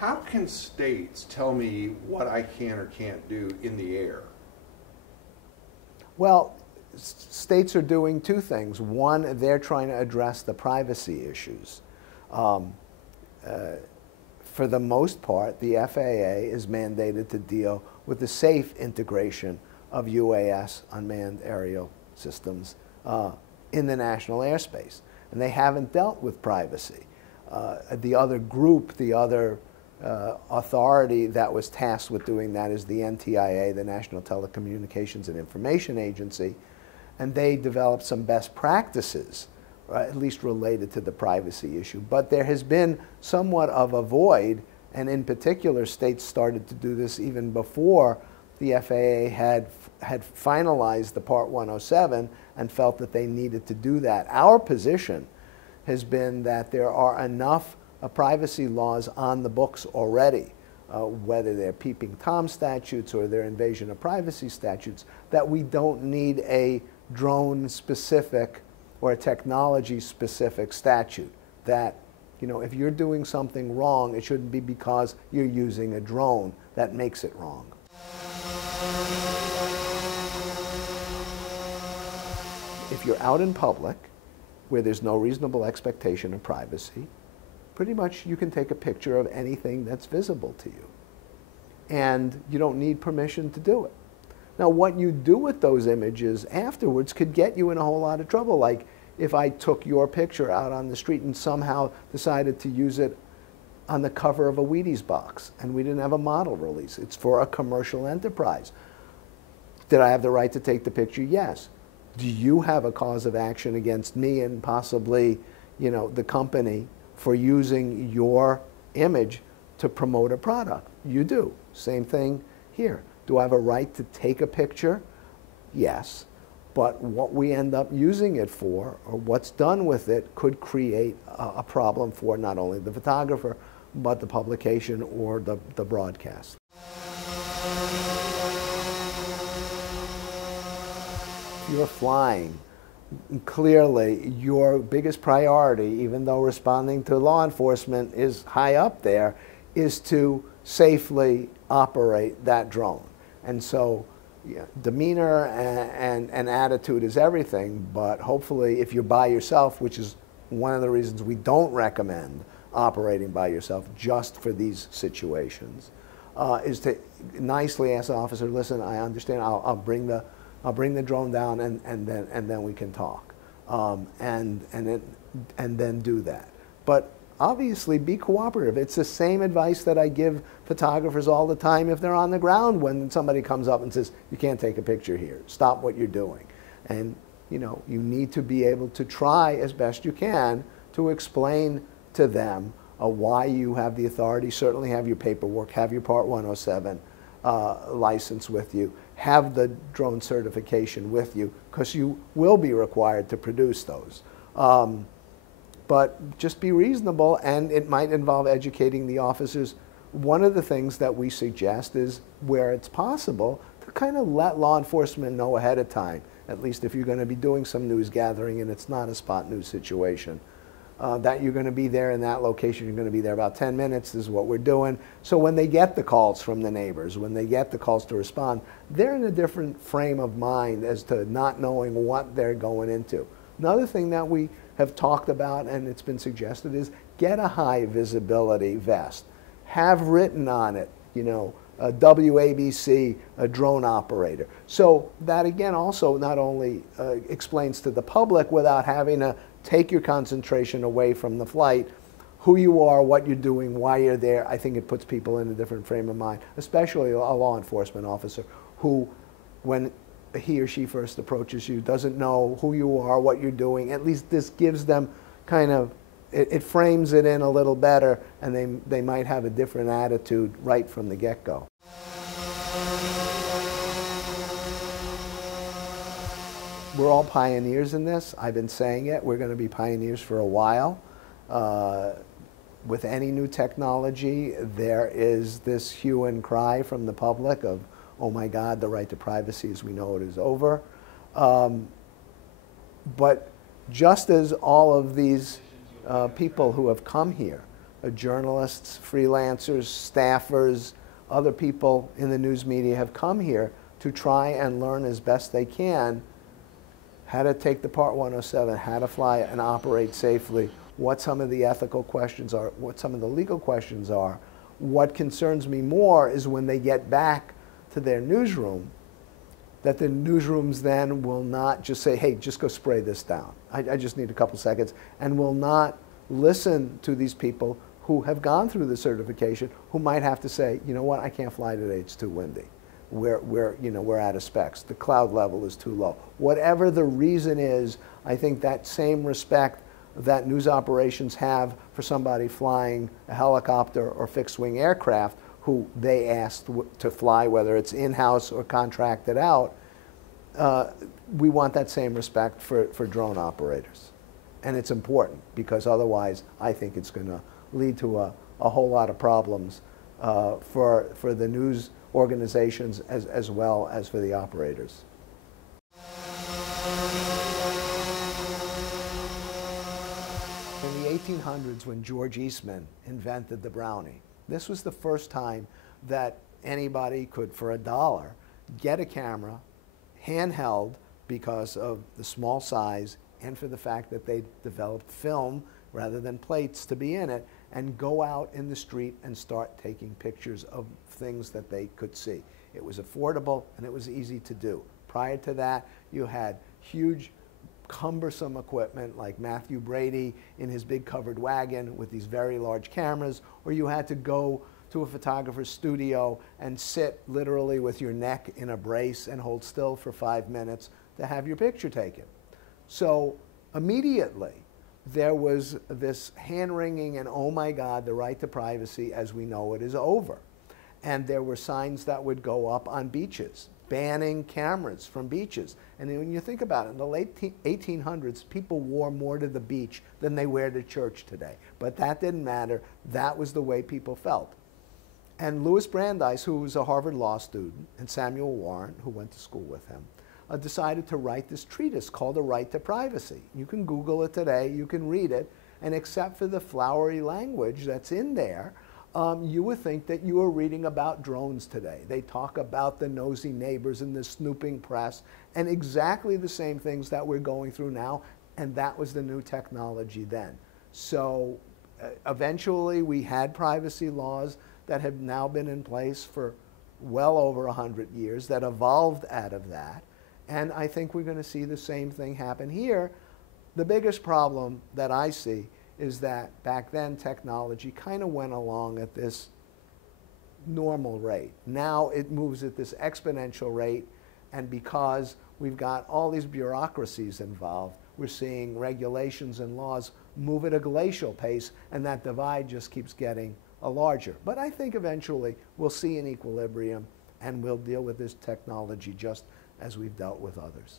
How can states tell me what I can or can't do in the air? Well, states are doing two things. One, they're trying to address the privacy issues. For the most part, the FAA is mandated to deal with the safe integration of UAS, unmanned aerial systems, in the national airspace. And they haven't dealt with privacy. The other group, the other authority that was tasked with doing that is the NTIA, the National Telecommunications and Information Agency, and they developed some best practices, at least related to the privacy issue. But there has been somewhat of a void, and in particular, states started to do this even before the FAA had finalized the Part 107 and felt that they needed to do that. Our position has been that there are enough privacy laws on the books already, whether they're peeping Tom statutes or they're invasion of privacy statutes, that we don't need a drone-specific or a technology-specific statute. That, you know, if you're doing something wrong, it shouldn't be because you're using a drone that makes it wrong. If you're out in public, where there's no reasonable expectation of privacy, pretty much you can take a picture of anything that's visible to you. And you don't need permission to do it. Now, what you do with those images afterwards could get you in a whole lot of trouble. Like if I took your picture out on the street and somehow decided to use it on the cover of a Wheaties box, and we didn't have a model release. It's for a commercial enterprise. Did I have the right to take the picture? Yes. Do you have a cause of action against me and possibly, you know, the company for using your image to promote a product? You do. Same thing here. Do I have a right to take a picture? Yes. But what we end up using it for, or what's done with it, could create a problem for not only the photographer, but the publication or the broadcast. If you're flying, clearly your biggest priority, even though responding to law enforcement is high up there, is to safely operate that drone. And so yeah, demeanor and attitude is everything, but hopefully if you're by yourself, which is one of the reasons we don't recommend operating by yourself just for these situations, is to nicely ask the officer, listen, I understand, I'll bring the drone down and then we can talk, and then do that. But obviously be cooperative. It's the same advice that I give photographers all the time if they're on the ground when somebody comes up and says, you can't take a picture here, stop what you're doing. And you know, you need to be able to try as best you can to explain to them why you have the authority, certainly have your paperwork, have your Part 107 license with you, have the drone certification with you, because you will be required to produce those. But just be reasonable, and it might involve educating the officers. One of the things that we suggest is, where it's possible, to kind of let law enforcement know ahead of time, at least if you're going to be doing some news gathering and it's not a spot news situation, that you're going to be there in that location, you're going to be there about 10 minutes, this is what we're doing. So when they get the calls from the neighbors, when they get the calls to respond, they're in a different frame of mind as to not knowing what they're going into. Another thing that we have talked about, and it's been suggested, is get a high visibility vest. Have written on it, you know, a WABC, a drone operator. So that again also not only explains to the public without having to take your concentration away from the flight, who you are, what you're doing, why you're there. I think it puts people in a different frame of mind, especially a law enforcement officer who, when he or she first approaches you, doesn't know who you are, what you're doing. At least this gives them kind of, it frames it in a little better, and they might have a different attitude right from the get-go. We're all pioneers in this. I've been saying it. We're going to be pioneers for a while. With any new technology, there is this hue and cry from the public of, oh my God, the right to privacy as we know it is over. But just as all of these people who have come here journalists, freelancers, staffers, other people in the news media have come here to try and learn as best they can how to take the Part 107, how to fly and operate safely, what some of the ethical questions are, what some of the legal questions are. What concerns me more is when they get back to their newsroom, that the newsrooms then will not just say, hey, just go spray this down. I just need a couple seconds, and will not listen to these people who have gone through the certification, who might have to say, you know what, I can't fly today, it's too windy. We're out of specs. The cloud level is too low. Whatever the reason is, I think that same respect that news operations have for somebody flying a helicopter or fixed-wing aircraft who they asked to fly, whether it's in-house or contracted out, we want that same respect for drone operators. And it's important, because otherwise I think it's going to lead to a whole lot of problems for the news organizations as well as for the operators. In the 1800s, when George Eastman invented the Brownie, this was the first time that anybody could, for $1, get a camera, handheld, because of the small size and for the fact that they developed film rather than plates to be in it, and go out in the street and start taking pictures of things that they could see. It was affordable and it was easy to do. Prior to that, you had huge, cumbersome equipment like Matthew Brady in his big covered wagon with these very large cameras, or you had to go to a photographer's studio and sit literally with your neck in a brace and hold still for 5 minutes to have your picture taken. So immediately, there was this hand-wringing and, oh my God, the right to privacy as we know it is over. And there were signs that would go up on beaches, banning cameras from beaches. And when you think about it, in the late 1800s, people wore more to the beach than they wear to church today. But that didn't matter. That was the way people felt. And Louis Brandeis, who was a Harvard Law student, and Samuel Warren, who went to school with him, decided to write this treatise called A Right to Privacy. You can Google it today, you can read it, and except for the flowery language that's in there, you would think that you are reading about drones today. They talk about the nosy neighbors and the snooping press, and exactly the same things that we're going through now, and that was the new technology then. So eventually we had privacy laws that have now been in place for well over 100 years that evolved out of that. And I think we're going to see the same thing happen here. The biggest problem that I see is that back then technology kind of went along at this normal rate. Now it moves at this exponential rate, and because we've got all these bureaucracies involved, we're seeing regulations and laws move at a glacial pace, and that divide just keeps getting larger. But I think eventually we'll see an equilibrium, and we'll deal with this technology just as we've dealt with others.